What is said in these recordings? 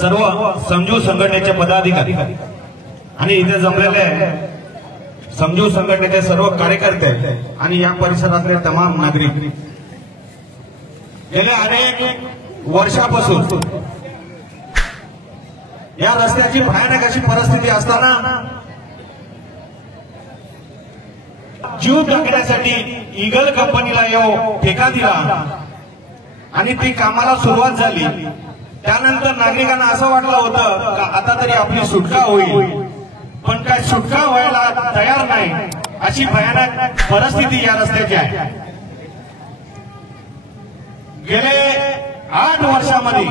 सर्व समजू संघटनेचे पदाधिकारी आणि इथे जमलेले समजू संघटनेचे सर्व कार्यकर्ते आणि या परिसरातले तमाम नागरिक गेल्या अनेक वर्षापासून या रस्त्याची भयानक अशी परिस्थिती असताना जीव टाकण्यासाठी ईगल कंपनीला ठेका दिला आणि ती कामाला सुरुवात झाली। त्यानंतर नागरिकांना असं वाटलं होतं का आता तरी आपली सुटका होईल, पण काय सुटका व्हायला तयार नाही अशी भयानक परिस्थिती या रस्त्याची आहे। गेले 8 वर्षामध्ये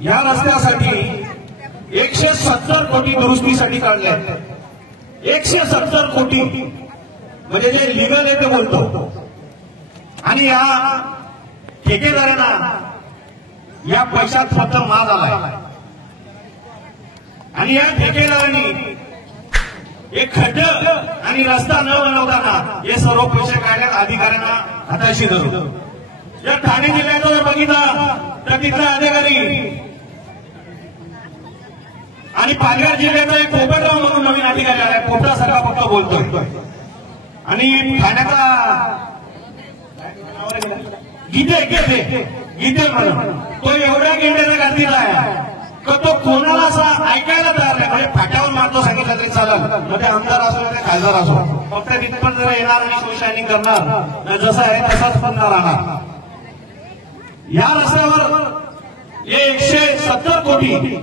या रस्त्यासाठी 170 कोटी दुरुस्तीसाठी काढले। 170 कोटी म्हणजे जे लिगल आहे ते बोलतो। आणि या ठेकेदारांना या पैशात फक्त माल आलाय आणि या ठेकेदारांनी एक खड्ड आणि रस्ता न बनवताना हे सर्व पैसे काढण्यात अधिकाऱ्यांना हाताशी धरू। या ठाणे जिल्ह्यात जर बघितलं तर तिथला अधिकारी आणि पालघर जिल्ह्याचा एक पोपटराव म्हणून नवीन अधिकारी आलाय, पोपटासारखा फक्त बोलतोय। आणि ठाण्याचा गीते म्हणून तो एवढ्या गेंड्याच्या गर्दीत आहे का तो कोणाला असा ऐकायला तयार नाही। म्हणजे फाट्यावर मारतो सांगितलं तरी चालेल, म्हणजे आमदार असो नाही खासदार असो, फक्त तिथपर्यंत जरा येणार आणि शो शायनिंग करणार, जसं आहे तसाच पण राहणार। या रस्त्यावर 170 कोटी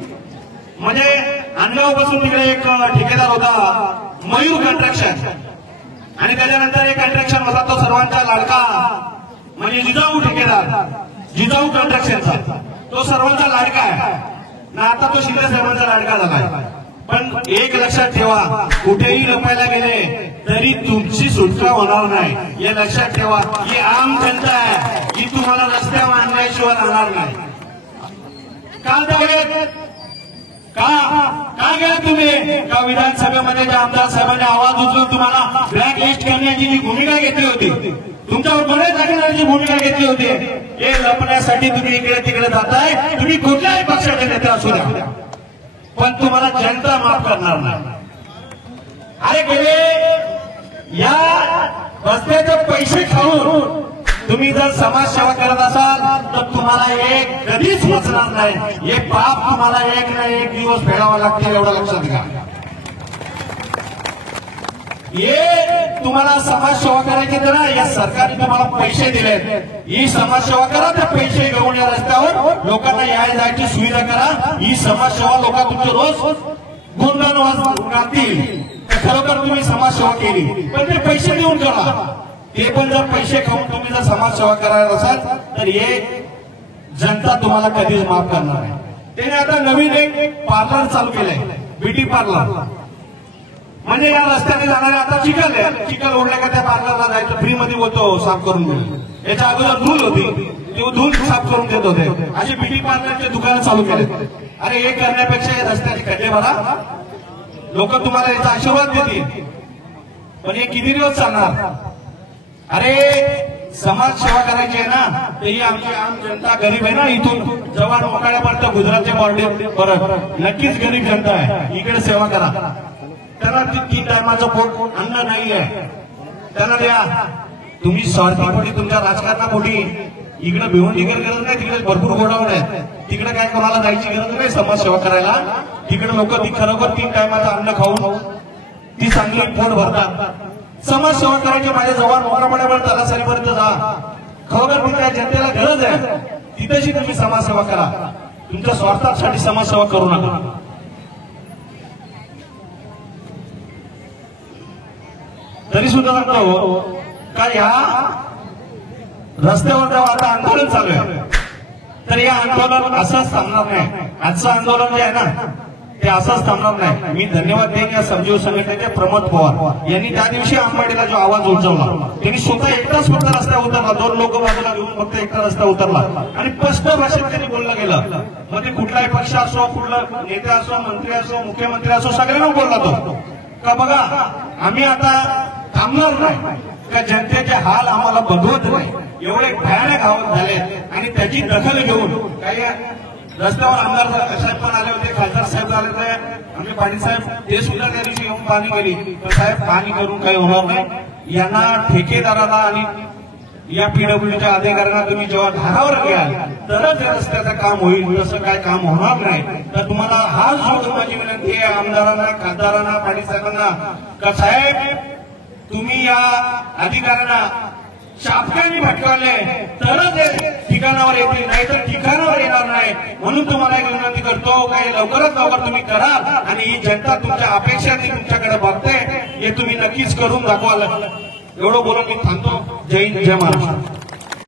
म्हणजे अंगावपासून तिकडे एक ठेकेदार होता मयूर कन्स्ट्रक्शन आणि त्याच्यानंतर एक कन्स्ट्रक्शन होता तो सर्वांचा लाडका म्हणजे जिजाऊ ठेकेदार, जिजाऊ कन्स्ट्रक्शनचा तो सर्वांचा लाडका आहे ना। आता तो शिंदे साहेबांचा लाडका झालाय। पण एक लक्षात ठेवा, कुठेही लपायला गेले तरी तुमची सुटका होणार नाही, हे लक्षात ठेवा। ही आम जनता आहे, ही तुम्हाला रस्त्यावर आणल्याशिवाय राहणार नाही। का गेला तुम्ही का विधानसभेमध्ये ज्या आमदार साहेबांनी आवाज उचलून तुम्हाला ब्लॅक लिस्ट करण्याची जी भूमिका घेतली होती, तुमच्यावर गुन्हे दाखल भूमिका घेतली होती, हे लपण्यासाठी तुम्ही इकडे तिकडे जाताय। तुम्ही कुठल्याही पक्षाचे नेते असू द्या, पण तुम्हाला जनता माफ करणार नाही। अरे गेले या रस्त्याचे पैसे खाऊन तुम्ही जर समाजसेवा करत असाल तर तुम्हाला हे कधीच वाचणार नाही। हे पाप तुम्हाला एक ना एक दिवस फेडावं लागतील, एवढं लक्षात घ्या। हे तुम्हाला समाजसेवा करायची तर या सरकारने तुम्हाला पैसे दिले, ही समाजसेवा करा, ते पैसे घेऊन या रस्त्यावर लोकांना याय जायची सुविधा करा। ही समाजसेवा लोक तुमचे रोज गुणगान गातील, खरोखर तुम्ही समाजसेवा केली, पण ते पैसे देऊन करा। ते पण जर पैसे खाऊन तुम्ही जर समाजसेवा करायला असाल तर हे जनता तुम्हाला कधीच माफ करणार नाही। त्याने आता नवीन एक पार्लर चालू केलंय, ब्युटी पार्लर, म्हणजे या रस्त्याने जाणारे आता चिखल ओढल्या का त्या पार्लरला जायचं, फ्री मध्ये बोलतो साफ करून देईल। याच्या अगोदर धूल होती, ते धूल साफ करून देत होते, असे ब्युटी पार्लरचे दुकानं चालू केले। अरे हे करण्यापेक्षा या रस्त्याने खड्डे भरा, लोक तुम्हाला याचा आशीर्वाद देतील, पण हे किती दिवस चालणार? अरे समाजसेवा करायची आहे ना, तर ही आमची आम जनता गरीब आहे ना, इथून जवान मोकाळ्यापर्यंत गुजरातच्या बॉर्डर परत नक्कीच गरीब जनता आहे, इकडे सेवा करा। त्यांना 3 टायमाचं पोट अन्न नाही आहे, त्यांना द्या। तुम्ही स्वार्थीपोटी तुमच्या राजकारणापोटी इकडे भिवून निघेल गरज नाही, तिकडे भरपूर गोडाऊन आहे, तिकडे काय कोणाला जायची गरज नाही समाजसेवा करायला। तिकडे लोक ती खरोखर 3 टायमाचं अन्न खाऊन ती चांगली पोट भरतात। समाजसेवा करायची माझ्या जवान मोकाळ्यापर्यंत तलासरीपर्यंत जा, खरोखर तुमच्या जनतेला गरज आहे तिथेशी तुम्ही समाजसेवा करा, तुमच्या स्वार्थासाठी समाजसेवा करू नका। तरी सुद्धा सांगतो का या रस्त्यावर जेव्हा आता आंदोलन चालू आहे तर या आंदोलन असंच थांबणार नाही। आजचं आंदोलन जे आहे ना ते असंच थांबणार नाही. मी धन्यवाद देईन या संजीव संघटनेचे प्रमोद पवार यांनी त्या दिवशी आंबाडीला जो आवाज उंचावला, त्यांनी स्वतः एकटाच फक्त रस्ता उतरला, 2 लोक बाजूला घेऊन फक्त एकटा रस्ता उतरला आणि स्पष्ट भाषेत त्यांनी बोललं गेलं. मग ते कुठलाही पक्ष असो, कुठला नेता असो, मंत्री असो, मुख्यमंत्री असो, सगळ्यांना बोलला तो का बघा आम्ही आता थांबणार नाही, का जनतेचे हाल आम्हाला बघवत नाही, एवढे भयानक हाल झाले आणि त्याची दखल घेऊन काही रस्त्यावर आमदार साहेब पण आले होते, खासदार साहेब आले होते, आमचे पाटील साहेब ते सुद्धा त्या दिवशी येऊन पाणी गेली. तर साहेब पाणी करून काही होणार नाही, यांना ठेकेदाराला आणि या पीडब्ल्यूच्या अधिकाऱ्यांना तुम्ही जेव्हा धारावर घ्याल तरच या रस्त्याचं काम होईल, तसं काय काम होणार नाही. तर तुम्हाला हाच जोडून माझी विनंती आहे आमदारांना, खासदारांना, पाटील साहेबांना का साहेब तुम्ही या अधिकाऱ्यांना शासनाने भटकावले तरच ठिकाणावर येतील, नाही तर ठिकाणावर येणार नाही. म्हणून तुम्हाला एक विनंती करतो काही लवकरात लवकर तुम्ही करा आणि ही जनता तुमच्या अपेक्षाने तुमच्याकडे बघते, हे तुम्ही नक्कीच करून दाखवाल. एवढं बोलून मी थांबतो. जय हिंद, जय महाराष्ट्र.